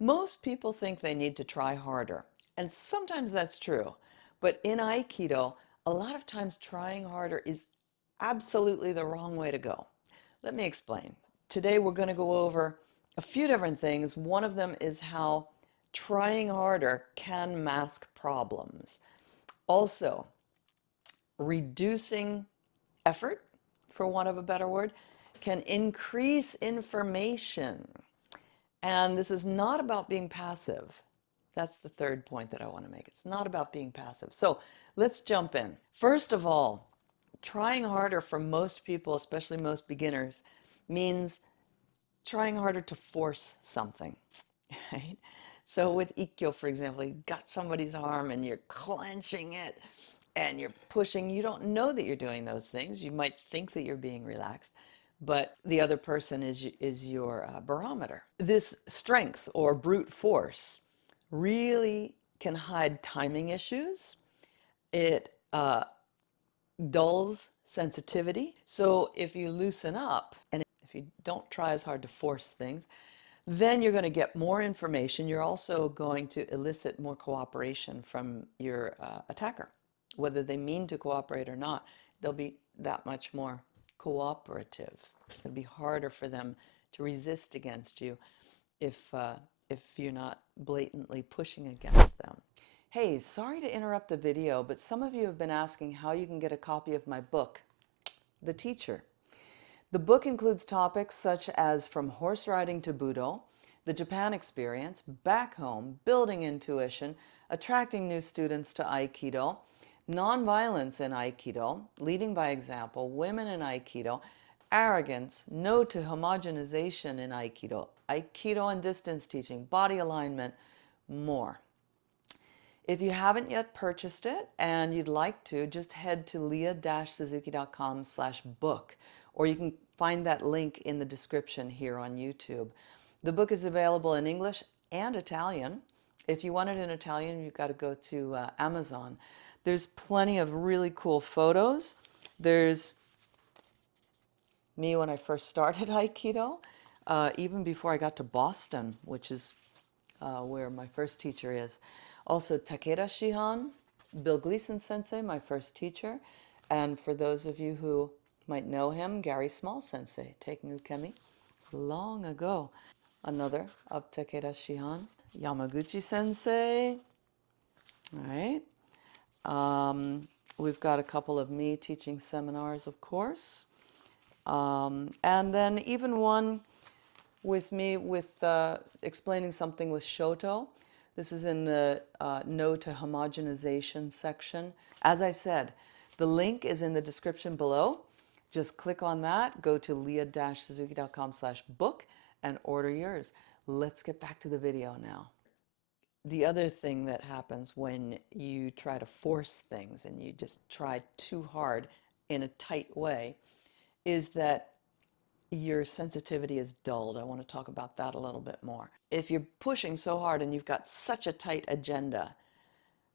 Most people think they need to try harder, and sometimes that's true. But in Aikido, a lot of times trying harder is absolutely the wrong way to go. Let me explain. Today we're going to go over a few different things. One of them is how trying harder can mask problems. Also, reducing effort, for want of a better word, can increase information. And this is not about being passive. That's the third point that I want to make. It's not about being passive. So let's jump in. First of all, trying harder for most people, especially most beginners, means trying harder to force something, right? So with Ikkyo, for example, you got somebody's arm and you're clenching it and you're pushing. You don't know that you're doing those things. You might think that you're being relaxed, but the other person is your barometer. This strength or brute force really can hide timing issues. It dulls sensitivity. So if you loosen up and if you don't try as hard to force things, then you're going to get more information. You're also going to elicit more cooperation from your attacker. Whether they mean to cooperate or not, they'll be that much more cooperative. It'll be harder for them to resist against you if you're not blatantly pushing against them. Hey, sorry to interrupt the video, but some of you have been asking how you can get a copy of my book, The Teacher. The book includes topics such as from horse riding to Budo, the Japan experience, back home, building intuition, attracting new students to Aikido, nonviolence in Aikido, leading by example, women in Aikido, arrogance, no to homogenization in Aikido, Aikido and distance teaching, body alignment, more. If you haven't yet purchased it and you'd like to, just head to leah-suzuki.com/book, or you can find that link in the description here on YouTube. The book is available in English and Italian. If you want it in Italian, you've got to go to Amazon. There's plenty of really cool photos. There's me when I first started Aikido, even before I got to Boston, which is where my first teacher is. Also, Takeda Shihan, Bill Gleason Sensei, my first teacher. And for those of you who might know him, Gary Small Sensei, taking ukemi long ago. Another of Takeda Shihan, Yamaguchi Sensei. All right. We've got a couple of me teaching seminars, of course. And then even one with me with explaining something with Shoto. This is in the No to Homogenization section. As I said, the link is in the description below. Just click on that, go to leah-suzuki.com/book and order yours. Let's get back to the video now. The other thing that happens when you try to force things and you just try too hard in a tight way is that your sensitivity is dulled. I want to talk about that a little bit more. If you're pushing so hard and you've got such a tight agenda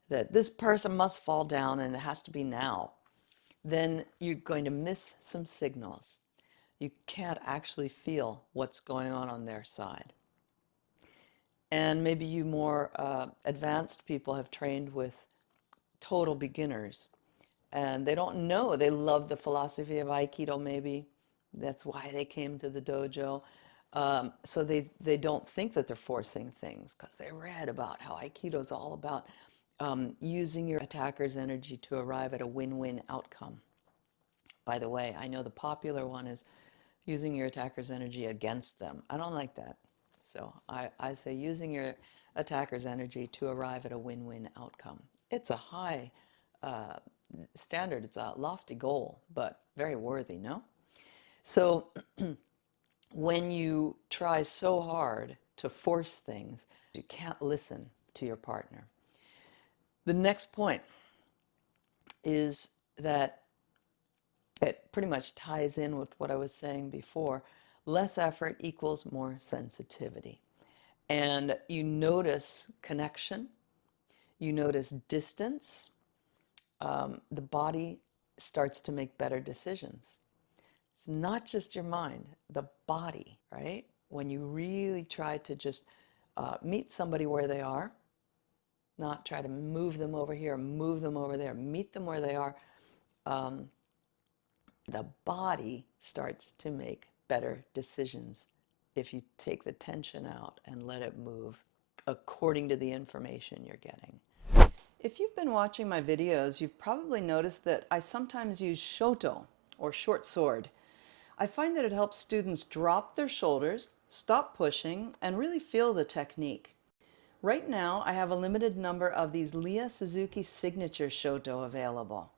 that this person must fall down and it has to be now, then you're going to miss some signals. You can't actually feel what's going on their side. And maybe you more advanced people have trained with total beginners and they don't know. They love the philosophy of Aikido maybe. That's why they came to the dojo. So they don't think that they're forcing things because they read about how Aikido is all about using your attacker's energy to arrive at a win-win outcome. By the way, I know the popular one is using your attacker's energy against them. I don't like that. So I say using your attacker's energy to arrive at a win-win outcome. It's a high standard. It's a lofty goal, but very worthy, no? So when you try so hard to force things, you can't listen to your partner. The next point is that it pretty much ties in with what I was saying before. Less effort equals more sensitivity. And you notice connection, you notice distance, the body starts to make better decisions. It's not just your mind, the body, right? When you really try to just meet somebody where they are, not try to move them over here, move them over there, meet them where they are, the body starts to make better decisions if you take the tension out and let it move according to the information you're getting. If you've been watching my videos, you've probably noticed that I sometimes use Shoto, or short sword. I find that it helps students drop their shoulders, stop pushing, and really feel the technique. Right now, I have a limited number of these Suzuki signature Shoto available.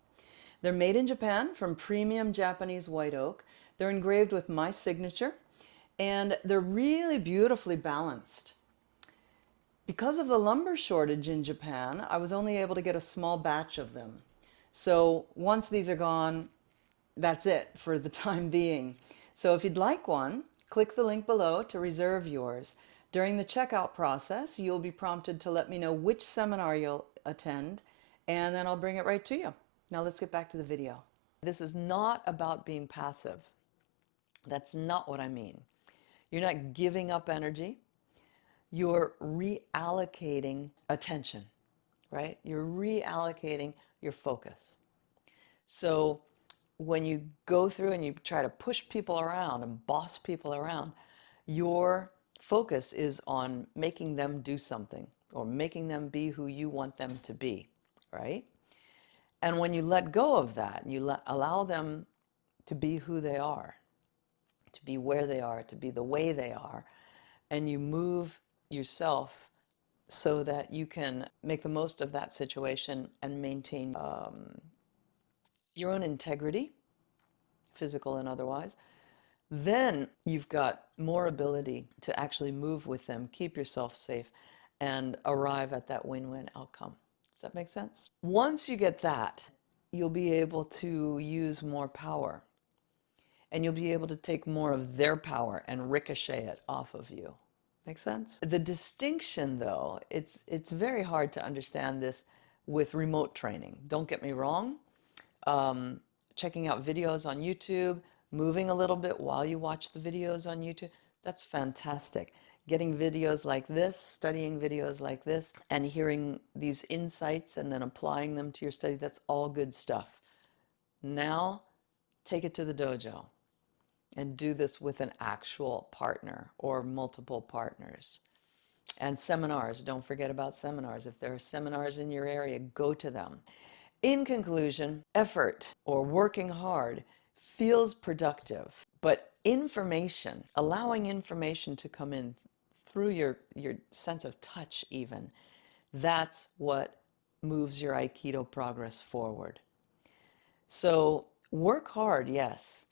They're made in Japan from premium Japanese white oak. They're engraved with my signature, and they're really beautifully balanced. Because of the lumber shortage in Japan, I was only able to get a small batch of them. So once these are gone, that's it for the time being. So if you'd like one, click the link below to reserve yours. During the checkout process, you'll be prompted to let me know which seminar you'll attend, and then I'll bring it right to you. Now let's get back to the video. This is not about being passive. That's not what I mean. You're not giving up energy. You're reallocating attention, right? You're reallocating your focus. So when you go through and you try to push people around and boss people around, your focus is on making them do something or making them be who you want them to be, right? And when you let go of that, and you allow them to be who they are, to be where they are, to be the way they are, and you move yourself so that you can make the most of that situation and maintain your own integrity, physical and otherwise, then you've got more ability to actually move with them, keep yourself safe, and arrive at that win-win outcome. Does that make sense? Once you get that, you'll be able to use more power, and you'll be able to take more of their power and ricochet it off of you. Make sense? The distinction, though, it's very hard to understand this with remote training. Don't get me wrong. Checking out videos on YouTube, moving a little bit while you watch the videos on YouTube, that's fantastic. Getting videos like this, studying videos like this, and hearing these insights and then applying them to your study, that's all good stuff. Now, take it to the dojo and do this with an actual partner or multiple partners. And seminars, don't forget about seminars. If there are seminars in your area, go to them. In conclusion, effort or working hard feels productive, but information, allowing information to come in through your sense of touch even, that's what moves your Aikido progress forward. So work hard, yes,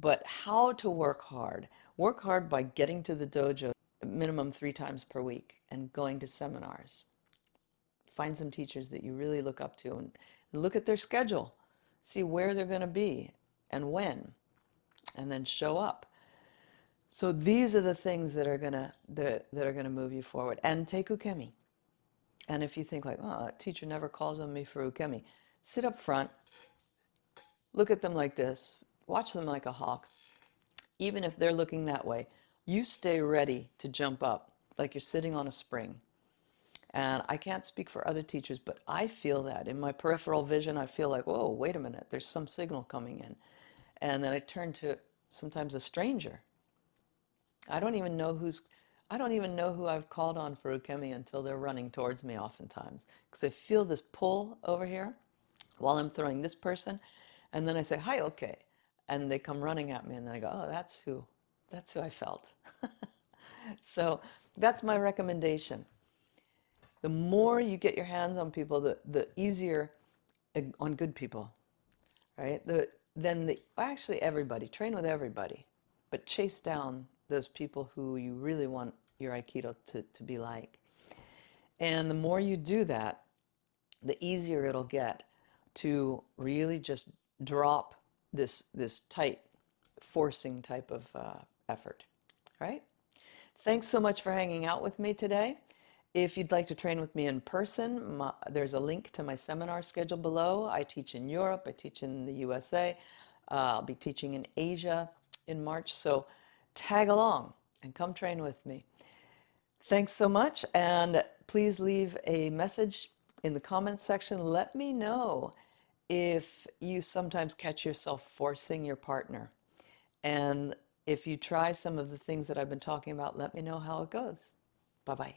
but how to work hard? Work hard by getting to the dojo minimum 3 times per week and going to seminars. Find some teachers that you really look up to and look at their schedule. See where they're going to be and when, and then show up. So these are the things that are going to move you forward. And take ukemi. And if you think like, oh, that teacher never calls on me for ukemi, sit up front, look at them like this, watch them like a hawk. Even if they're looking that way, you stay ready to jump up like you're sitting on a spring. And I can't speak for other teachers, but I feel that. In my peripheral vision, I feel like, whoa, wait a minute, there's some signal coming in. And then I turn to sometimes a stranger. I don't even know who I've called on for ukemi until they're running towards me oftentimes. Because I feel this pull over here while I'm throwing this person. And then I say, hi, okay. And they come running at me, and then I go, oh, that's who I felt. So that's my recommendation. The more you get your hands on people, the easier on good people, right? Actually everybody, train with everybody, but chase down those people who you really want your Aikido to be like. And the more you do that, the easier it'll get to really just drop this tight, forcing type of effort, right? Thanks so much for hanging out with me today. If you'd like to train with me in person, there's a link to my seminar schedule below. I teach in Europe, I teach in the USA, I'll be teaching in Asia in March, so tag along and come train with me. Thanks so much. And please leave a message in the comments section. Let me know if you sometimes catch yourself forcing your partner. And if you try some of the things that I've been talking about, let me know how it goes. Bye bye.